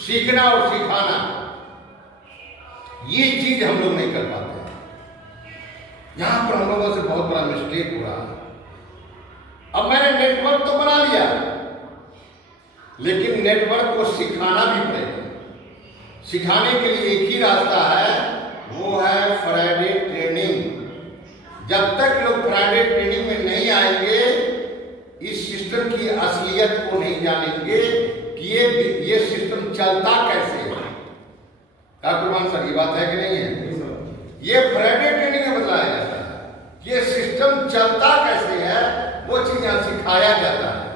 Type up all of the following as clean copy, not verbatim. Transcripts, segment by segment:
सीखना और सिखाना, ये चीज हम लोग नहीं कर पाते हैं। यहां पर हम लोगों से बहुत बड़ा मिस्टेक हो रहा है। अब मैंने नेटवर्क तो बना लिया, लेकिन नेटवर्क को सिखाना भी पड़ेगा। सिखाने के लिए एक ही रास्ता है, वो है फ्राइडे ट्रेनिंग। जब तक लोग फ्राइडे ट्रेनिंग में नहीं आएंगे, इस सिस्टम की असलियत को नहीं जानेंगे कि ये सिस्टम चलता कैसे है। कुरबान सर, ये बात है कि नहीं है? ये फ्राइडे ट्रेनिंग में बताया जाता है, ये सिस्टम चलता कैसे है, वो चीज यहां सिखाया जाता है।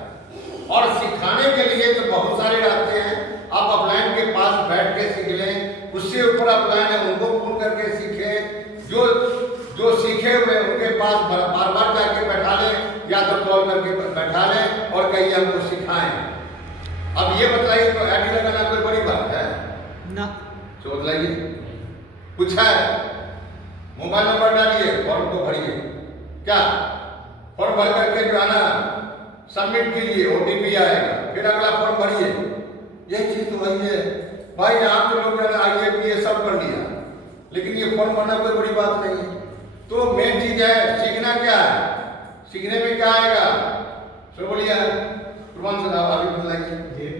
और सिखाने के लिए तो बहुत सारे रास्ते हैं। आप अपलाइन के पास बैठ के सीख लें, उससे ऊपर अपलाइन है उनको फोन करके सीखें, जो सीखे हुए उनके पास बार बार जाके बैठा लें, या तो कॉल करके बैठा लें और कहिए हमको सिखाएं। अब ये बताइए, तो आईडी लगाना कोई बड़ी बात है ना? तो बताइए, कुछ है? मोबाइल नंबर डालिए, फॉर्म को भरिए, क्या फॉर्म भर करके जो है ना सबमिट कीजिए, ओटीपी आएगा, फिर अगला फॉर्म भरिए। यही चीज तो वही है भाई। आप तो लोग आईए सब कर लिया, लेकिन ये फॉर्म भरना कोई बड़ी बात नहीं है। तो मेन चीज है सीखना। क्या है सीखने में? क्या आएगा सो बोलिए, प्रमाण से अभी बताइए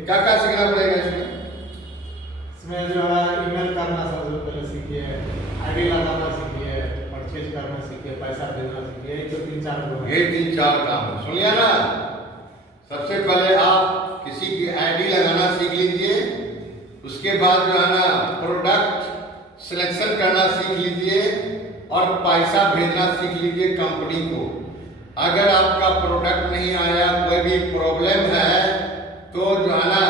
क्या क्या सीखना पड़ेगा इसमें जो है ईमेल करना सबसे पहले सीखिए, आईडी लगाना सीखिए, परचेज करना सीखिए, पैसा भेजना सीखिए। ये तो 3-4 काम सुनिए ना। सबसे पहले आप किसी की आईडी लगाना सीख लीजिए, उसके बाद जो है ना प्रोडक्ट सिलेक्शन करना सीख लीजिए, और पैसा भेजना सीख लीजिए कंपनी को। अगर आपका प्रोडक्ट नहीं आया, कोई भी प्रॉब्लम है, तो जो है ना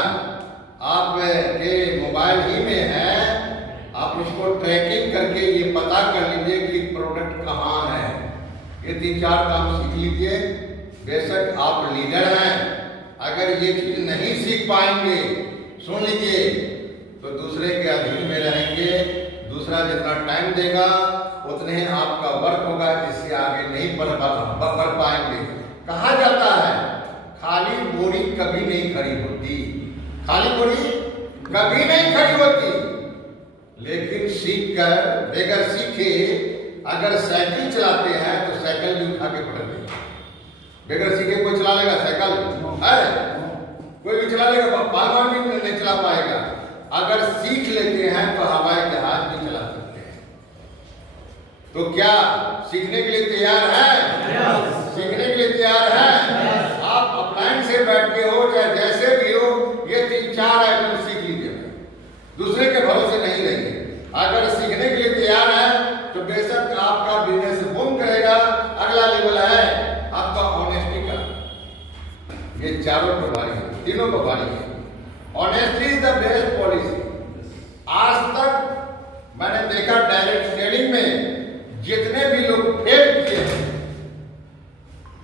आप के मोबाइल ही में है, आप उसको ट्रैकिंग करके ये पता कर लीजिए कि प्रोडक्ट कहाँ है। ये 3-4 काम सीख लीजिए। बेशक आप लीडर हैं, अगर ये चीज नहीं सीख पाएंगे, सुन लीजिए, तो दूसरे के अधीन में रहेंगे। दूसरा जितना टाइम देगा उतने आपका वर्क होगा, जिससे आगे नहीं बढ़ पाएंगे। कहा जाता है खाली बोरी कभी नहीं खड़ी होती, खाली बोरी कभी नहीं खड़ी होती। लेकिन सीख कर, बगैर सीखे अगर साइकिल चलाते हैं तो साइकिल भी उठा के पकड़ लेंगे। बगैर सीखे कोई चला लेगा साइकिल? है कोई भी चला लेगा? पालवान भी नहीं चला पाएगा। अगर सीख लेते हैं तो हवाई जहाज भी चला सकते हैं। तो क्या सीखने के लिए तैयार है? सीखने के लिए तैयार है? आप अपलाइन से बैठ के हो चाहे जैसे भी हो, ये 3-4 आइटम सीख लीजिए, दूसरे के भरोसे नहीं रहेंगे। अगर सीखने के लिए तैयार है तो बेशक आपका बिजनेस बूम करेगा। अगला लेवल है आपका ऑनेस्टी का। ये चारों प्रभारी है, तीनों प्रभारी है। Honesty is the best policy. आज तक मैंने देखा डायरेक्ट सेलिंग में जितने भी लोग फेल किए हैं,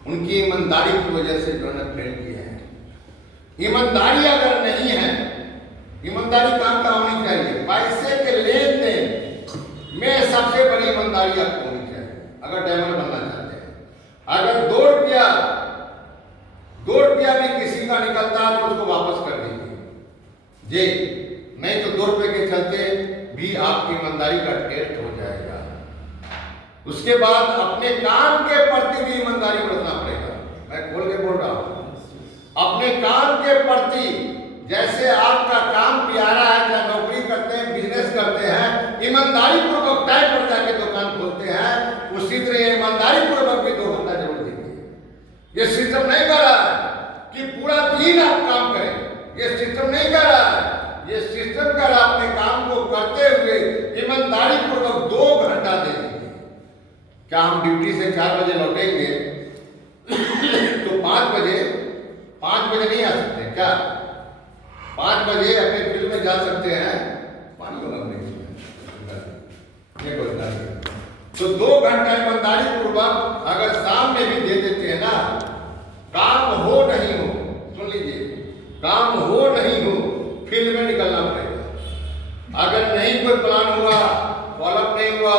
उनकी ईमानदारी की वजह से जो है फेल किए हैं। ईमानदारी अगर नहीं है, ईमानदारी काम का होनी चाहिए। पैसे के लेन देन में सबसे बड़ी ईमानदारी आपको होनी चाहिए, अगर डायमंड बनना चाहते हैं। अगर 2 रुपया भी किसी का निकलता है तो उसको वापस कर दीजिए जी, नहीं तो 2 रुपए के चलते भी आपकी ईमानदारी का टेस्ट हो जाएगा। उसके बाद अपने काम के प्रति भी ईमानदारी बरतना पड़ेगा। मैं खोल के बोल रहा हूं, अपने काम के प्रति। जैसे आपका काम प्यारा है, चाहे नौकरी करते हैं, बिजनेस करते हैं, ईमानदारी पूर्वक टाइम पर जाके दुकान खोलते हैं, उसी तरह ईमानदारी पूर्वक भी 2 घंटा जरूर दीजिए। ये सिस्टम नहीं कर रहा है कि पूरा दिन आप काम करें, ये सिस्टम नहीं कर रहा है। ये सिस्टम कर अपने काम को करते हुए ईमानदारी पूर्वक 2 घंटा दे दीजिए। क्या हम ड्यूटी से 4 बजे लौटेंगे तो 5 बजे नहीं आ सकते? क्या 5 बजे अपने फील्ड में जा सकते हैं? पानी वाला नहीं तो 2 घंटा ईमानदारी पूर्वक अगर शाम में भी दे देते हैं ना, काम हो नहीं हो, सुन लीजिए, काम हो नहीं हो, फील्ड में निकलना पड़ेगा। अगर नहीं कोई प्लान हुआ, फॉलोअप नहीं हुआ,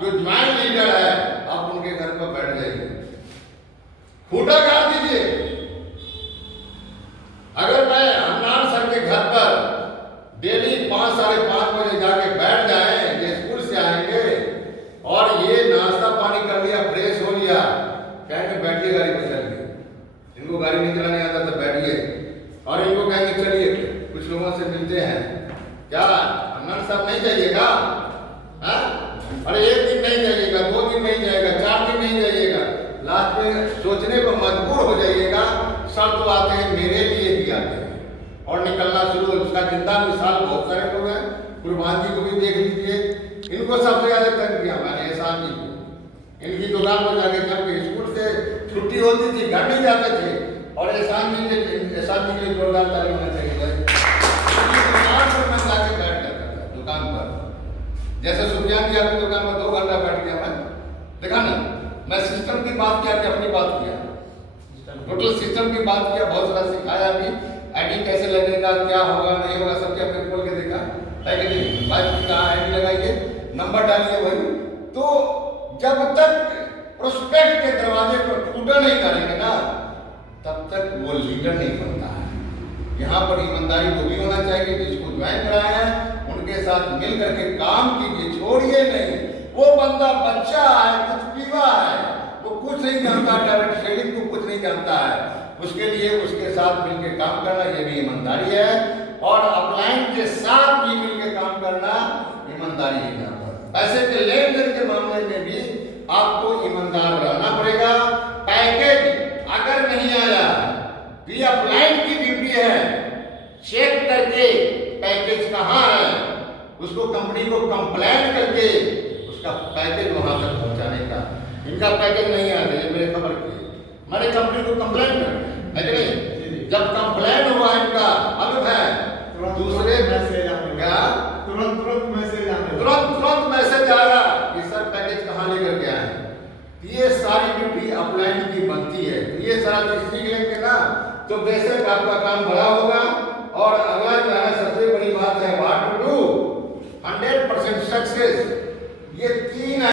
जो ज्वाइंट लीडर है आप उनके घर पर बैठ जाइए, खूंटा गाड़ दीजिए। अगर मैं हरनान सर के घर पर कुछ लोगों से मिलते हैं, क्या अनंत साहब नहीं जाइएगा? हाँ? अरे एक दिन नहीं जाइएगा, 2 दिन नहीं जाएगा, 4 दिन नहीं जाइएगा, लास्ट में सोचने को मजबूर हो जाइएगा, सब तो आते हैं मेरे लिए ही आते हैं और निकलना शुरू। उसका जिंदा मिसाल बहुत सारे लोग हैं, कुर्बान जी को भी देख लीजिए, इनको सबसे ज्यादा तंग किया मैंने एहसान जी को। इनकी दुकान पर जाके जब स्कूल से छुट्टी होती थी घर नहीं जाते थे, और एहसान जी के लिए जोरदार ताली होना चाहिए भाई। दुकान पर मैं जाके बैठ जाता था, दुकान पर जैसे सुफियान जी आपकी दुकान पर 2 घंटा बैठ गया मैं, देखा ना, मैं सिस्टम की बात किया कि अपनी बात किया, टोटल सिस्टम की बात किया, बहुत सारा सिखाया भी, आईडी कैसे लगेगा, क्या होगा नहीं होगा, सबके अपने खोल के देखा है कि नहीं। बात की कहा आईडी लगाइए, नंबर डालिए भाई। तो जब तक प्रोस्पेक्ट के दरवाजे पर फूटा नहीं करेंगे ना, तब तक वो लीडर नहीं बनता है। यहाँ पर ईमानदारी वो भी होना चाहिए, जिसको ज्वाइन कराया है उनके साथ मिल करके काम कीजिए, छोड़िए नहीं। वो बंदा बच्चा है, कुछ पीवा है, वो कुछ नहीं जानता, डायरेक्ट सेलिंग को कुछ नहीं जानता है, उसके लिए उसके साथ मिलकर काम करना ये भी ईमानदारी है, और अपलाइन के साथ भी मिलकर काम करना ईमानदारी है। यहाँ पर पैसे के लेन देन के मामले में भी आपको ईमानदार रहना पड़ेगा। पैकेज अगर नहीं आया तो ये अपलाइन की ड्यूटी है चेक करके पैकेज कहाँ है, उसको कंपनी को कंप्लेन करके उसका पैकेज वहां तक पहुंचाने का। इनका पैकेज नहीं आया, ये मेरे खबर की, मैंने कंपनी को कंप्लेन कर है कि नहीं। जब कंप्लेन हुआ इनका मालूम है, दूसरे मैसेज क्या तुरंत मैसेज आया कि सर पैकेज कहाँ लेकर के आए। ये सारी ड्यूटी अपलाइन की बनती है। ये सारा सीख लेंगे ना तो बेशक आपका काम बड़ा होगा, और अगला जो है